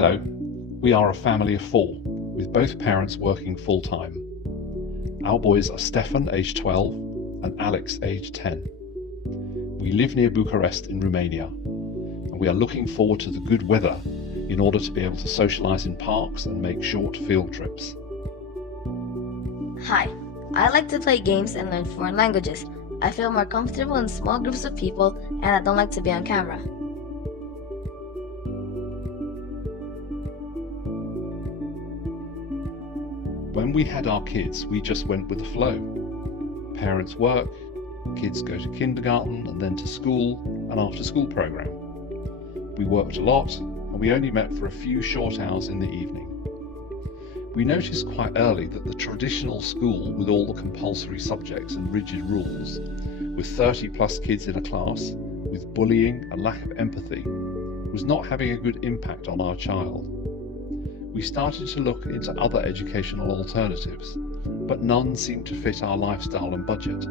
Hello, we are a family of 4, with both parents working full-time. Our boys are Stefan, aged 12, and Alex, aged 10. We live near Bucharest in Romania, and we are looking forward to the good weather in order to be able to socialise in parks and make short field trips. Hi, I like to play games and learn foreign languages. I feel more comfortable in small groups of people, and I don't like to be on camera. When we had our kids, we just went with the flow. Parents work, kids go to kindergarten and then to school and after school program. We worked a lot and we only met for a few short hours in the evening. We noticed quite early that the traditional school with all the compulsory subjects and rigid rules, with 30 plus kids in a class, with bullying and lack of empathy, was not having a good impact on our child. We started to look into other educational alternatives, but none seemed to fit our lifestyle and budget.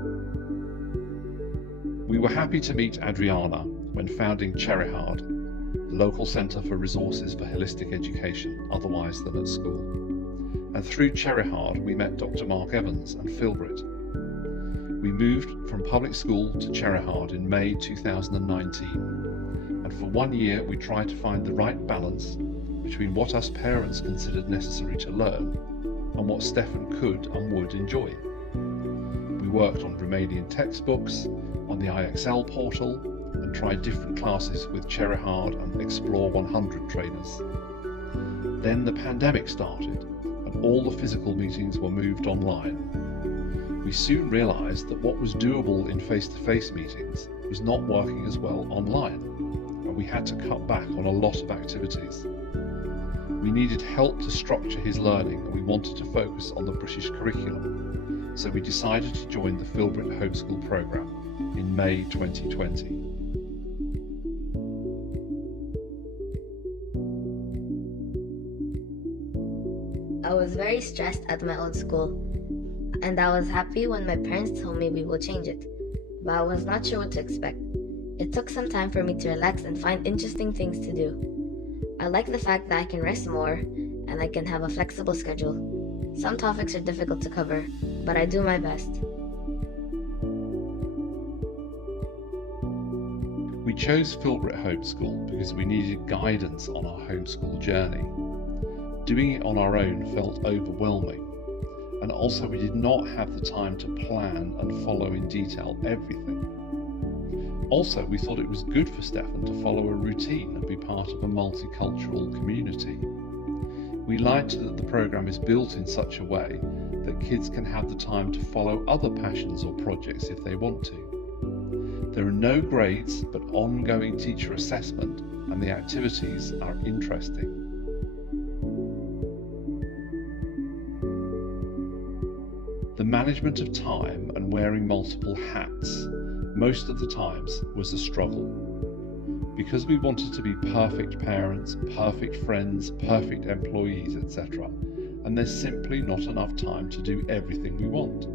We were happy to meet Adriana when founding 𝘨𝘪𝘀𝘧, the local centre for resources for holistic education, otherwise than at school. And through 𝘨𝘪𝘀 we met Dr. Mark Evans and Phil Britt. We moved from public school to 𝘨𝘪𝘀 in May 2019, and for 1 year we tried to find the right balance between what us parents considered necessary to learn and what Stefan could and would enjoy. We worked on Romanian textbooks, on the IXL portal, and tried different classes with 𝘨𝘪𝘀 and Explore 100 trainers. Then the pandemic started and all the physical meetings were moved online. We soon realised that what was doable in face-to-face meetings was not working as well online, and we had to cut back on a lot of activities. We needed help to structure his learning and we wanted to focus on the British curriculum, so we decided to join the Philbritt Homeschool programme in May 2020. I was very stressed at my old school, and I was happy when my parents told me we will change it, but I was not sure what to expect. It took some time for me to relax and find interesting things to do. I like the fact that I can rest more and I can have a flexible schedule. Some topics are difficult to cover, but I do my best. We chose Philbritt Homeschool because we needed guidance on our homeschool journey. Doing it on our own felt overwhelming, and also we did not have the time to plan and follow in detail everything. Also, we thought it was good for Stefan to follow a routine and be part of a multicultural community. We liked that the programme is built in such a way that kids can have the time to follow other passions or projects if they want to. There are no grades, but ongoing teacher assessment, and the activities are interesting. The management of time and wearing multiple hats most of the times was a struggle. Because we wanted to be perfect parents, perfect friends, perfect employees, etc., and there's simply not enough time to do everything we want.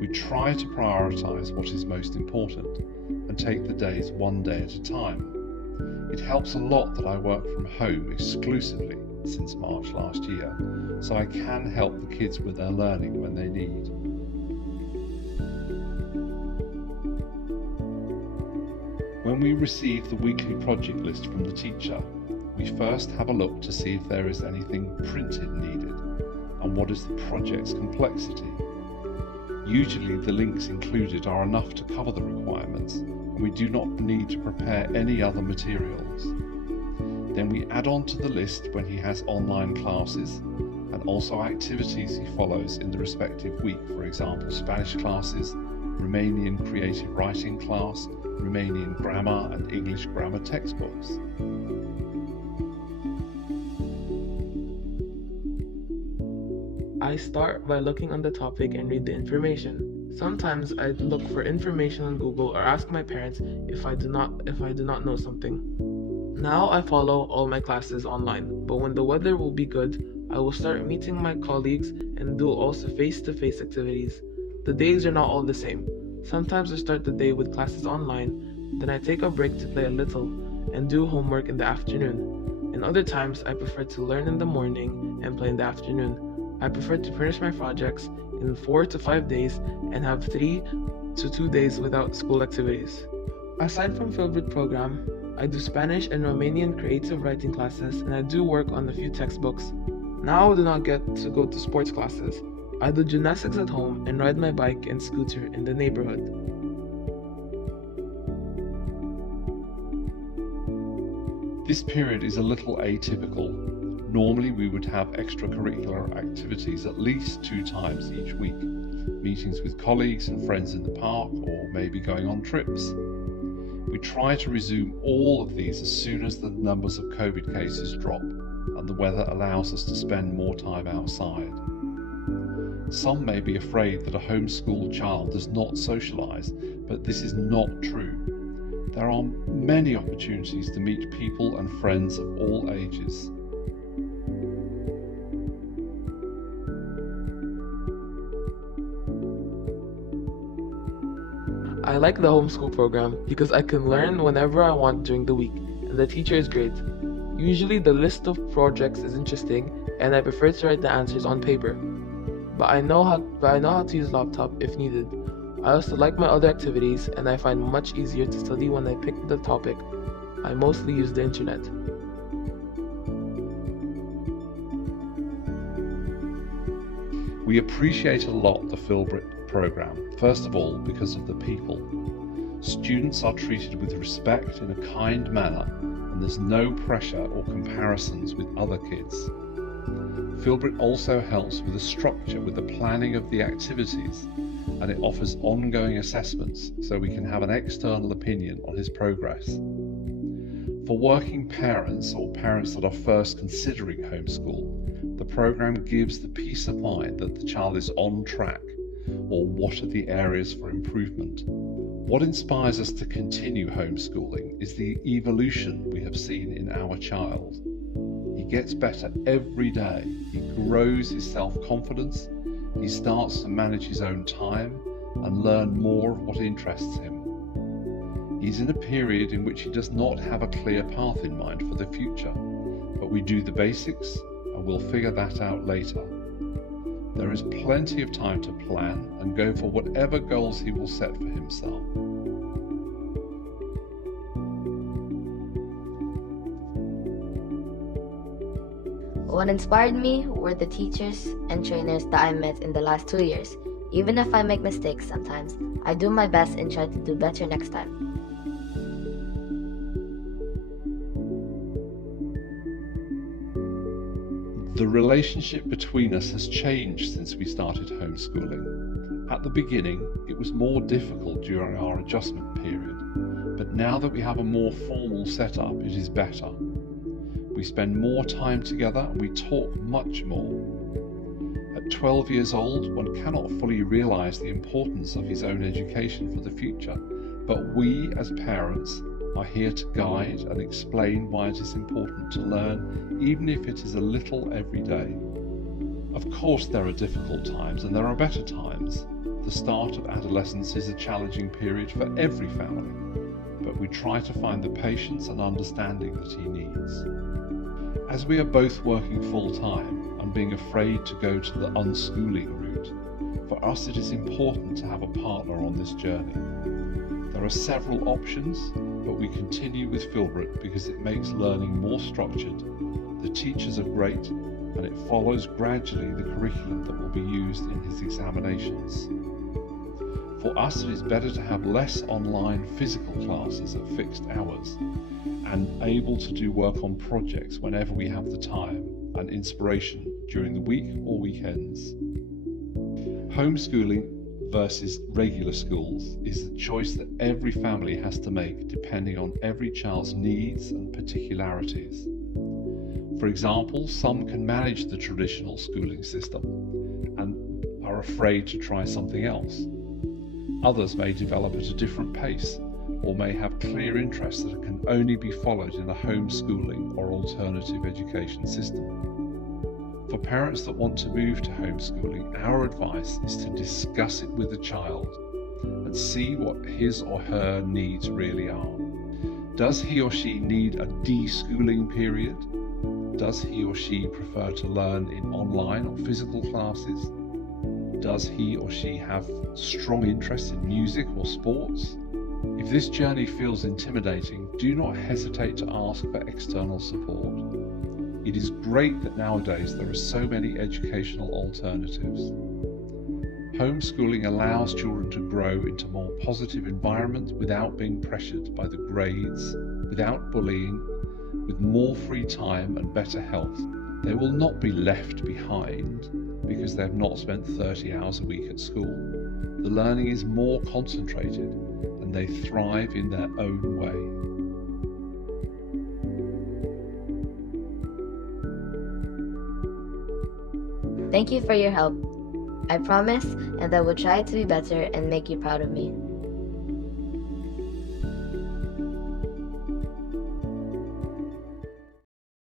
We try to prioritise what is most important and take the days one day at a time. It helps a lot that I work from home exclusively since March last year, so I can help the kids with their learning when they need. When we receive the weekly project list from the teacher, we first have a look to see if there is anything printed needed and what is the project's complexity. Usually the links included are enough to cover the requirements and we do not need to prepare any other materials. Then we add on to the list when he has online classes and also activities he follows in the respective week, for example Spanish classes, Romanian creative writing class, Romanian grammar and English grammar textbooks. I start by looking on the topic and read the information. Sometimes I look for information on Google or ask my parents if I do not know something. Now I follow all my classes online, but when the weather will be good, I will start meeting my colleagues and do also face-to-face activities. The days are not all the same. Sometimes I start the day with classes online, then I take a break to play a little and do homework in the afternoon. In other times, I prefer to learn in the morning and play in the afternoon. I prefer to finish my projects in 4 to 5 days and have 3 to 2 days without school activities. Aside from 𝘴𝘪𝘏 program, I do Spanish and Romanian creative writing classes, and I do work on a few textbooks. Now I do not get to go to sports classes. I do gymnastics at home and ride my bike and scooter in the neighborhood. This period is a little atypical. Normally we would have extracurricular activities at least 2 times each week. Meetings with colleagues and friends in the park, or maybe going on trips. We try to resume all of these as soon as the numbers of COVID cases drop and the weather allows us to spend more time outside. Some may be afraid that a homeschooled child does not socialise, but this is not true. There are many opportunities to meet people and friends of all ages. I like the homeschool program because I can learn whenever I want during the week, and the teacher is great. Usually the list of projects is interesting, and I prefer to write the answers on paper. But I know how to use laptop if needed. I also like my other activities, and I find it much easier to study when I pick the topic. I mostly use the internet. We appreciate a lot the 𝘴𝘪𝘏 program, first of all because of the people. Students are treated with respect in a kind manner, and there's no pressure or comparisons with other kids. 𝘴𝘪𝘏 also helps with the structure, with the planning of the activities, and it offers ongoing assessments so we can have an external opinion on his progress. For working parents or parents that are first considering homeschool, the program gives the peace of mind that the child is on track, or what are the areas for improvement. What inspires us to continue homeschooling is the evolution we have seen in our child. He gets better every day. He grows his self-confidence. He starts to manage his own time and learn more of what interests him. He's in a period in which he does not have a clear path in mind for the future, but we do the basics and we'll figure that out later. There is plenty of time to plan and go for whatever goals he will set for himself. What inspired me were the teachers and trainers that I met in the last 2 years. Even if I make mistakes sometimes, I do my best and try to do better next time. The relationship between us has changed since we started homeschooling. At the beginning, it was more difficult during our adjustment period, but now that we have a more formal setup, it is better. We spend more time together and we talk much more. At 12 years old, one cannot fully realise the importance of his own education for the future, but we as parents are here to guide and explain why it is important to learn, even if it is a little every day. Of course there are difficult times and there are better times. The start of adolescence is a challenging period for every family, but we try to find the patience and understanding that he needs. As we are both working full-time and being afraid to go to the unschooling route, for us it is important to have a partner on this journey. There are several options, but we continue with 𝘴𝘪𝘏 because it makes learning more structured, the teachers are great, and it follows gradually the curriculum that will be used in his examinations. For us it is better to have less online physical classes at fixed hours, and able to do work on projects whenever we have the time and inspiration during the week or weekends. Homeschooling versus regular schools is a choice that every family has to make depending on every child's needs and particularities. For example, some can manage the traditional schooling system and are afraid to try something else. Others may develop at a different pace or may have clear interests that can only be followed in a homeschooling or alternative education system. For parents that want to move to homeschooling, our advice is to discuss it with the child and see what his or her needs really are. Does he or she need a de-schooling period, Does he or she prefer to learn in online or physical classes? Does he or she have strong interest in music or sports? If this journey feels intimidating, do not hesitate to ask for external support. It is great that nowadays there are so many educational alternatives. Homeschooling allows children to grow into more positive environments without being pressured by the grades, without bullying, with more free time and better health. They will not be left behind because they have not spent 30 hours a week at school. The learning is more concentrated and they thrive in their own way. Thank you for your help. I promise, and I will try to be better and make you proud of me.